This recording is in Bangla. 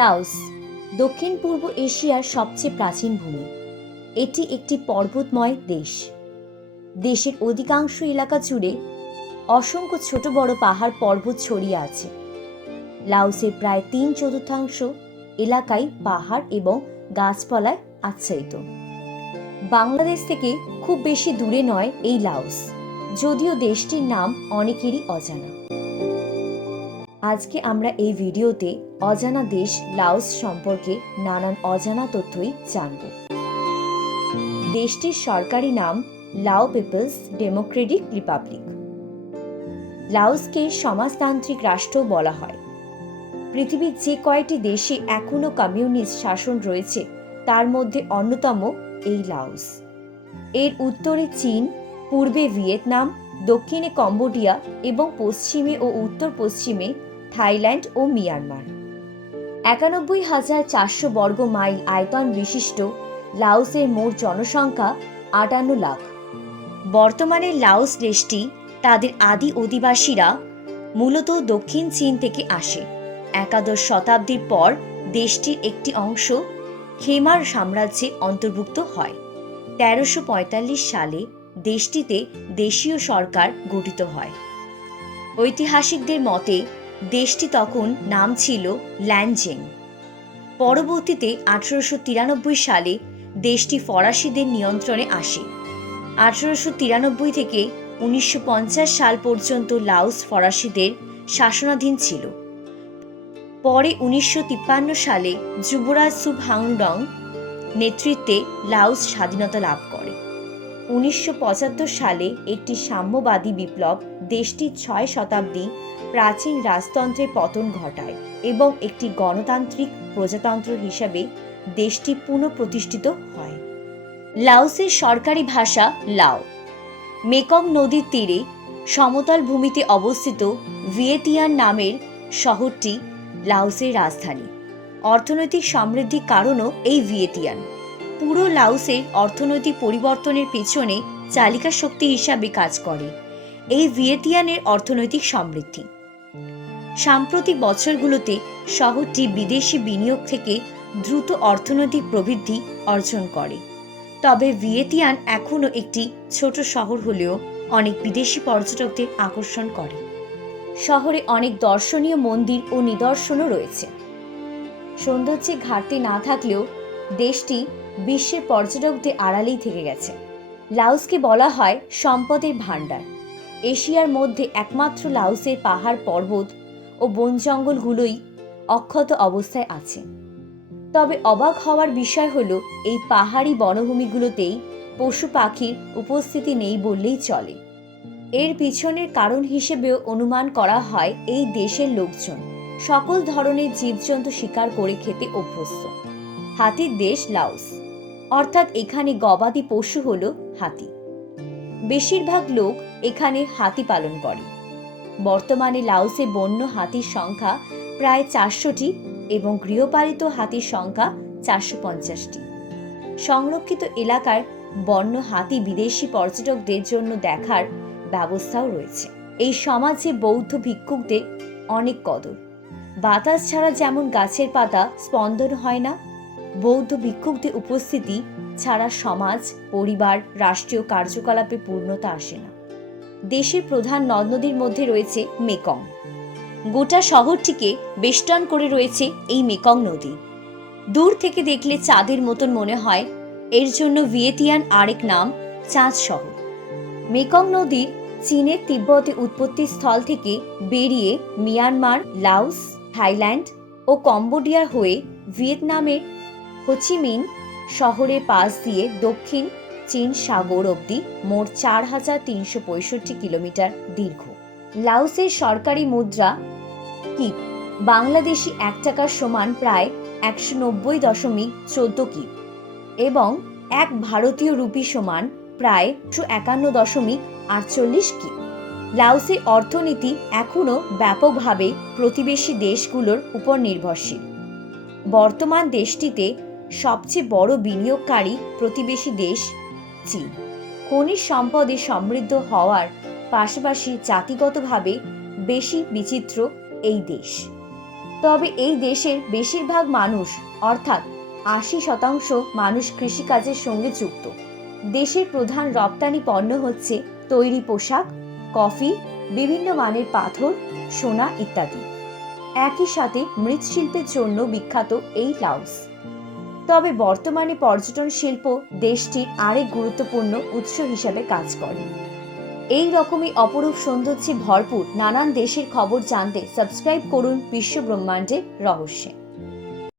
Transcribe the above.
লাওস, দক্ষিণ পূর্ব এশিয়ার সবচেয়ে প্রাচীন ভূমি। এটি একটি পর্বতময় দেশ। দেশের অধিকাংশ এলাকা জুড়ে অসংখ্য ছোট বড় পাহাড় পর্বত ছড়িয়ে আছে। লাওসের প্রায় তিন চতুর্থাংশ এলাকায় পাহাড় এবং গাছপালায় আচ্ছাদিত। বাংলাদেশ থেকে খুব বেশি দূরে নয় এই লাওস, যদিও দেশটির নাম অনেকেরই অজানা। আজকে আমরা এই ভিডিওতে অজানা দেশ লাওস সম্পর্কে নানান অজানা তথ্যই জানব। দেশটির সরকারি নাম লাও পিপলস ডেমোক্রেটিক রিপাবলিক। লাওসকে সমাজতান্ত্রিক রাষ্ট্র বলা হয়। পৃথিবীর যে কয়টি দেশে এখনও কমিউনিস্ট শাসন রয়েছে, তার মধ্যে অন্যতম এই লাওস। এর উত্তরে চীন, পূর্বে ভিয়েতনাম, দক্ষিণে কম্বোডিয়া এবং পশ্চিমে ও উত্তর পশ্চিমে থাইল্যান্ড ও মিয়ানমার। একানব্বই হাজার চারশো বর্গ মাইল আয়তন বিশিষ্ট লাওসের মোট জনসংখ্যা আটান্ন লাখ। বর্তমানে লাওস দেশটি তাদের আদি অধিবাসীরা মূলত দক্ষিণ চীন থেকে আসে। একাদশ শতাব্দীর পর দেশটির একটি অংশ খেমার সাম্রাজ্যে অন্তর্ভুক্ত হয়। তেরোশো সালে দেশটিতে দেশীয় সরকার গঠিত হয়। ঐতিহাসিকদের মতে দেশটি তখন নাম ছিল ল্যানজেং পরবর্তীতে আঠারোশো তিরানব্বই সালে দেশটি ফরাসিদের নিয়ন্ত্রণে আসে। আঠারোশো তিরানব্বই থেকে উনিশশো পঞ্চাশ সাল পর্যন্ত লাওস ফরাসিদের শাসনাধীন ছিল। পরে উনিশশো তিপ্পান্ন সালে যুবরাজ সুবহাংডং নেতৃত্বে লাওস স্বাধীনতা লাভ করে। উনিশশো পঁচাত্তর সালে একটি সাম্যবাদী বিপ্লব দেশটির ছয় শতাব্দী প্রাচীন রাজতন্ত্রের পতন ঘটায় এবং একটি গণতান্ত্রিক প্রজাতন্ত্র হিসাবে দেশটি পুনঃপ্রতিষ্ঠিত হয়। লাওসের সরকারি ভাষা লাও। মেকং নদীর তীরে সমতল ভূমিতে অবস্থিত ভিয়েতিয়ান নামের শহরটি লাওসের রাজধানী। অর্থনৈতিক সমৃদ্ধির কারণও এই ভিয়েতিয়ান। পুরো লাওসের অর্থনৈতিক পরিবর্তনের পেছনে চালিকা শক্তি হিসাবে কাজ করে। এই ভিয়েতিয়ানের অর্থনৈতিক সমৃদ্ধি। সাম্প্রতিক বছরগুলোতে শহরটি বিদেশি বিনিয়োগ থেকে দ্রুত অর্থনৈতিক প্রবৃদ্ধি অর্জন করে। তবে ভিয়েতিয়ান এখনও একটি ছোট শহর হলেও অনেক বিদেশি পর্যটকদের আকর্ষণ করে। শহরে অনেক দর্শনীয় মন্দির ও নিদর্শনও রয়েছে। সৌন্দর্যে ঘাটতি না থাকলেও দেশটি বিশ্বের পর্যটকদের আড়ালেই থেকে গেছে। লাউসকে বলা হয় সম্পদের ভাণ্ডার। এশিয়ার মধ্যে একমাত্র লাউসের পাহাড় পর্বত ও বন জঙ্গলগুলোই অক্ষত অবস্থায় আছে। তবে অবাক হওয়ার বিষয় হলো, এই পাহাড়ি বনভূমিগুলোতেই পশু পাখির উপস্থিতি নেই বললেই চলে। এর পিছনের কারণ হিসেবেও অনুমান করা হয়, এই দেশের লোকজন সকল ধরনের জীবজন্তু শিকার করে খেতে অভ্যস্ত। হাতির দেশ লাওস। অর্থাৎ এখানে গবাদি পশু হল হাতি। বেশিরভাগ লোক এখানে হাতি পালন করে। বর্তমানে লাওসে বন্য হাতির সংখ্যা প্রায় চারশোটি এবং গৃহপালিত হাতির সংখ্যা চারশো পঞ্চাশটি। সংরক্ষিত এলাকার বন্য হাতি বিদেশি পর্যটকদের জন্য দেখার ব্যবস্থাও রয়েছে। এই সমাজে বৌদ্ধ ভিক্ষুকদের অনেক কদর। বাতাস ছাড়া যেমন গাছের পাতা স্পন্দন হয় না বৌদ্ধ ভিক্ষুকদের উপস্থিতি ছাড়া সমাজ, পরিবার, রাষ্ট্রীয় কার্যকলাপে পূর্ণতা আসে না। দেশের প্রধান নদ নদীর মধ্যে রয়েছে মেকং। গোটা শহরটিকে বেষ্টন করে রয়েছে এই মেকং নদী। দূর থেকে দেখলে চাঁদের মতন মনে হয়, এর জন্য ভিয়েতিয়ান আরেক নাম, চাঁদ শহর। মেকং নদীর চীনের তিব্বতে উৎপত্তি স্থল থেকে বেরিয়ে মিয়ানমার, লাওস, থাইল্যান্ড ও কম্বোডিয়ার হয়ে ভিয়েতনামের হোচিমিন শহরের পাশ দিয়ে দক্ষিণ চীন সাগর অবধি মোট চার হাজার তিনশো পঁয়ষট্টি কিলোমিটার দীর্ঘ। লাউসের সরকারি মুদ্রা কিপ বাংলাদেশি এক টাকার সমান প্রায় একশো নব্বই দশমিক চোদ্দ কিপ এবং এক ভারতীয় রুপি সমান প্রায় একশো একান্ন দশমিক আটচল্লিশ কিপ লাউসে অর্থনীতি এখনও ব্যাপকভাবে প্রতিবেশী দেশগুলোর উপর নির্ভরশীল। বর্তমান দেশটিতে সবচেয়ে বড় বিনিয়োগকারী প্রতিবেশী দেশ চীন। খনিজ সম্পদে সমৃদ্ধ হওয়ার পাশাপাশি জাতিগতভাবে বেশি বিচিত্র এই দেশ। তবে এই দেশের বেশিরভাগ মানুষ, অর্থাৎ আশি শতাংশ মানুষ কৃষিকাজের সঙ্গে যুক্ত। দেশের প্রধান রপ্তানি পণ্য হচ্ছে তৈরি পোশাক, কফি, বিভিন্ন মানের পাথর, সোনা ইত্যাদি। একই সাথে মৃৎশিল্পের জন্য বিখ্যাত এই লাউস। তবে বর্তমানে পর্যটন শিল্প দেশটির আরেক গুরুত্বপূর্ণ উৎস হিসাবে কাজ করে। এই রকমই অপরূপ সৌন্দর্যে ভরপুর নানান দেশের খবর জানতে সাবস্ক্রাইব করুন বিশ্ব ব্রহ্মাণ্ডের রহস্যে।